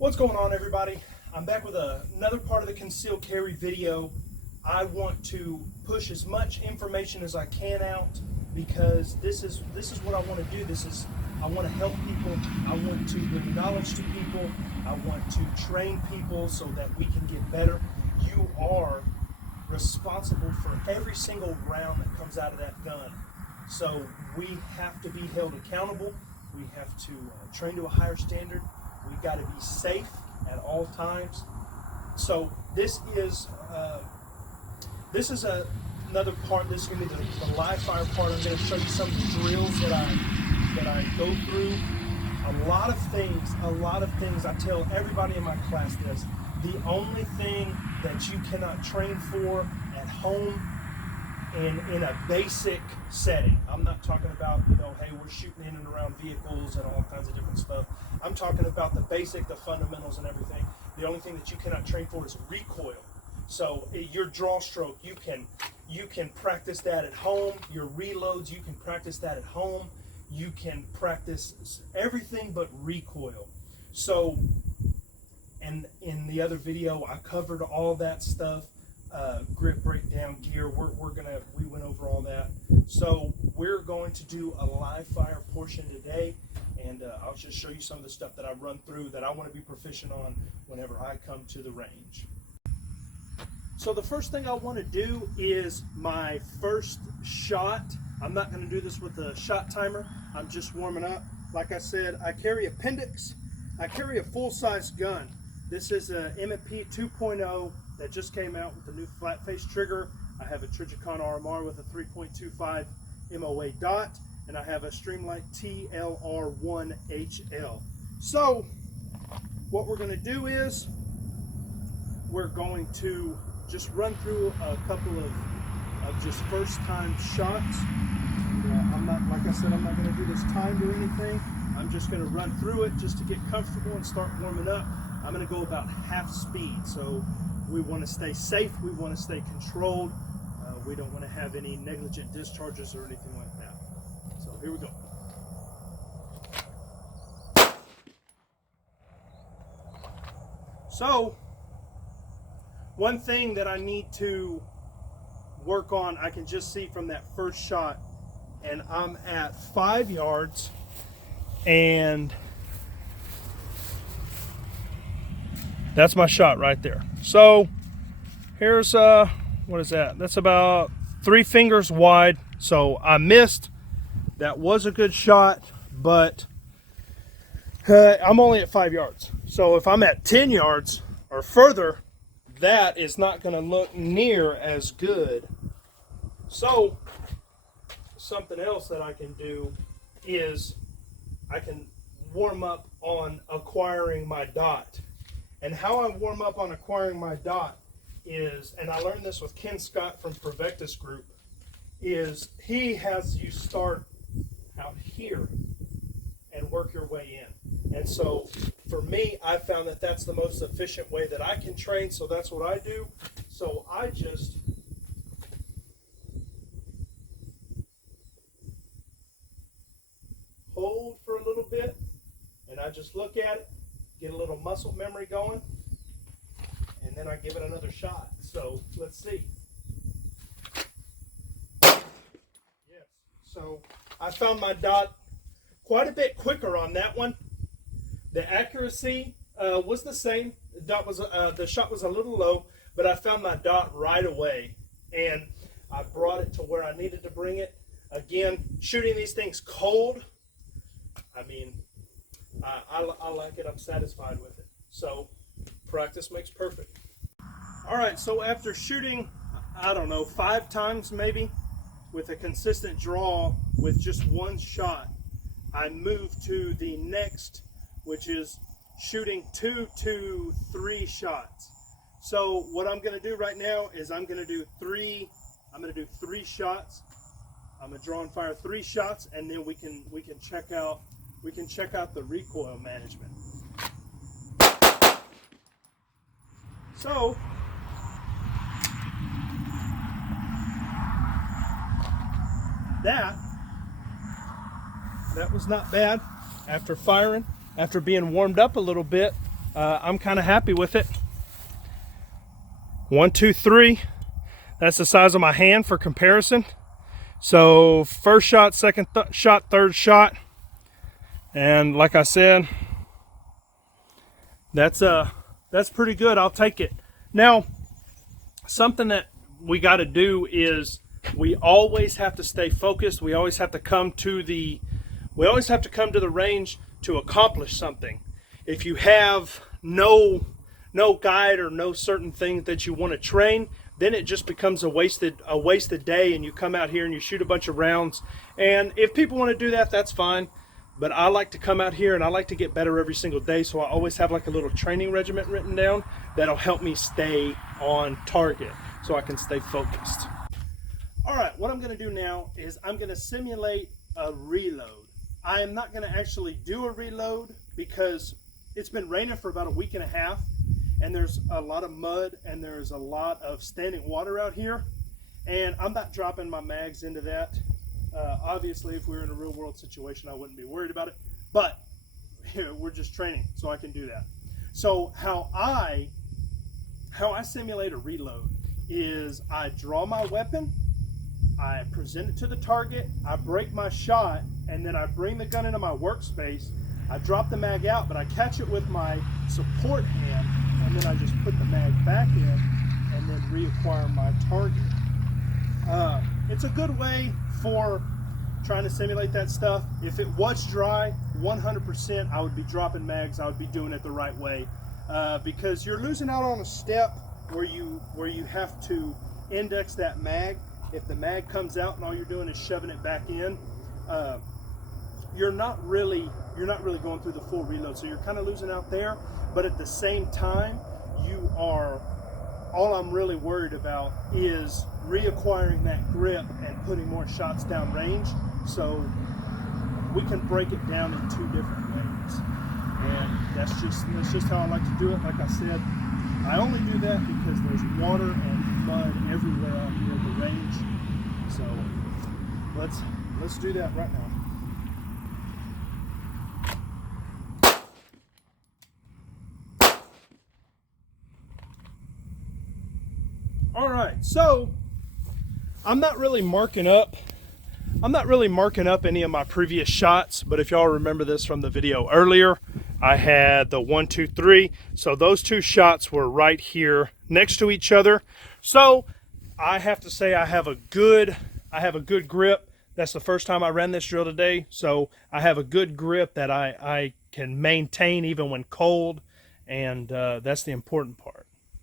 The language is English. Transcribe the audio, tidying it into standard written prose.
What's going on, everybody? I'm back with another part of the concealed carry video. I want to push as much information as I can out because this is what I want to do. I want to help people. I want to bring knowledge to people. I want to train people so that we can get better. You are responsible for every single round that comes out of that gun. So we have to be held accountable. We have to train to a higher standard. We got to be safe at all times. So this is another part. This is going to be the live fire part. I'm going to show you some of the drills that I go through. A lot of things. I tell everybody in my class this. The only thing that you cannot train for at home in a basic setting. I'm not talking about, hey, we're shooting in and around vehicles and all kinds of different stuff. I'm talking about the basic, the fundamentals and everything. The only thing that you cannot train for is recoil. So your draw stroke, you can practice that at home. Your reloads, you can practice that at home. You can practice everything but recoil. So, and in the other video, I covered all that stuff. Grip breakdown, gear, we went over all that. So we're going to do a live fire portion today, and I'll just show you some of the stuff that I run through that I want to be proficient on whenever I come to the range. So the first thing I want to do is my first shot. I'm not going to do this with a shot timer. I'm just warming up. Like I said, I carry appendix. I carry a full-size gun. This is a M&P 2.0 that just came out with the new flat face trigger. I have a Trijicon RMR with a 3.25 MOA dot, and I have a Streamlight TLR1HL. So what we're going to do is we're going to just run through a couple of just first time shots. I'm not, like I said, I'm not going to do this timed or anything. I'm just going to run through it just to get comfortable and start warming up. I'm going to go about half speed. So we want to stay safe. We want to stay controlled. We don't want to have any negligent discharges or anything like that. So here we go. So one thing that I need to work on, I can just see from that first shot, and I'm at 5 yards, and that's my shot right there. So here's what is that? That's about 3 fingers wide. So I missed. That was a good shot, but I'm only at 5 yards. So if I'm at 10 yards or further, that is not going to look near as good. So something else that I can do is I can warm up on acquiring my dot. And how I warm up on acquiring my dot is, and I learned this with Ken Scott from Provectus Group, is he has you start out here and work your way in. And so for me, I found that that's the most efficient way that I can train, so that's what I do. So I just hold for a little bit, and I just look at it, get a little muscle memory going, and then I give it another shot. So let's see. Yes. So I found my dot quite a bit quicker on that one. The accuracy was the same. The shot was a little low, but I found my dot right away, and I brought it to where I needed to bring it. Again, shooting these things cold, I mean, I like it. I'm satisfied with it. So practice makes perfect. All right, so after shooting, I don't know, 5 times maybe with a consistent draw with just one shot, I move to the next, which is shooting 2 to 3 shots. So what I'm going to do right now is I'm going to do 3 shots. I'm going to draw and fire 3 shots, and then we can check out the recoil management. So that was not bad. After firing, after being warmed up a little bit, I'm kind of happy with it. 1, 2, 3. That's the size of my hand for comparison. So first shot, second shot, third shot. And like I said, that's pretty good. I'll take it. Now, something that we got to do is we always have to stay focused. We always have to come to the range to accomplish something. If you have no guide or no certain thing that you want to train, then it just becomes a wasted day, and you come out here and you shoot a bunch of rounds. And if people want to do that, that's fine. But I like to come out here and I like to get better every single day, so I always have like a little training regiment written down that'll help me stay on target so I can stay focused. All right, what I'm going to do now is I'm going to simulate a reload. I am not going to actually do a reload because it's been raining for about a week and a half, and there's a lot of mud and there's a lot of standing water out here, and I'm not dropping my mags into that. Obviously, if we were in a real world situation, I wouldn't be worried about it, but we're just training, so I can do that. So how I simulate a reload is I draw my weapon, I present it to the target, I break my shot, and then I bring the gun into my workspace. I drop the mag out, but I catch it with my support hand, and then I just put the mag back in and then reacquire my target. It's a good way for trying to simulate that stuff. If it was dry, 100% I would be dropping mags. I would be doing it the right way, because you're losing out on a step where you have to index that mag. If the mag comes out and all you're doing is shoving it back in, you're not really going through the full reload, so you're kind of losing out there. But at the same time, all I'm really worried about is reacquiring that grip and putting more shots down range, so we can break it down in 2 different ways. And that's just how I like to do it. Like I said, I only do that because there's water and mud everywhere out here at the range. So let's do that right now. All right, so I'm not really marking up any of my previous shots, but if y'all remember this from the video earlier, I had the 1, 2, 3. So those 2 shots were right here next to each other. So I have to say I have a good grip. That's the first time I ran this drill today, so I have a good grip that I can maintain even when cold, and that's the important part.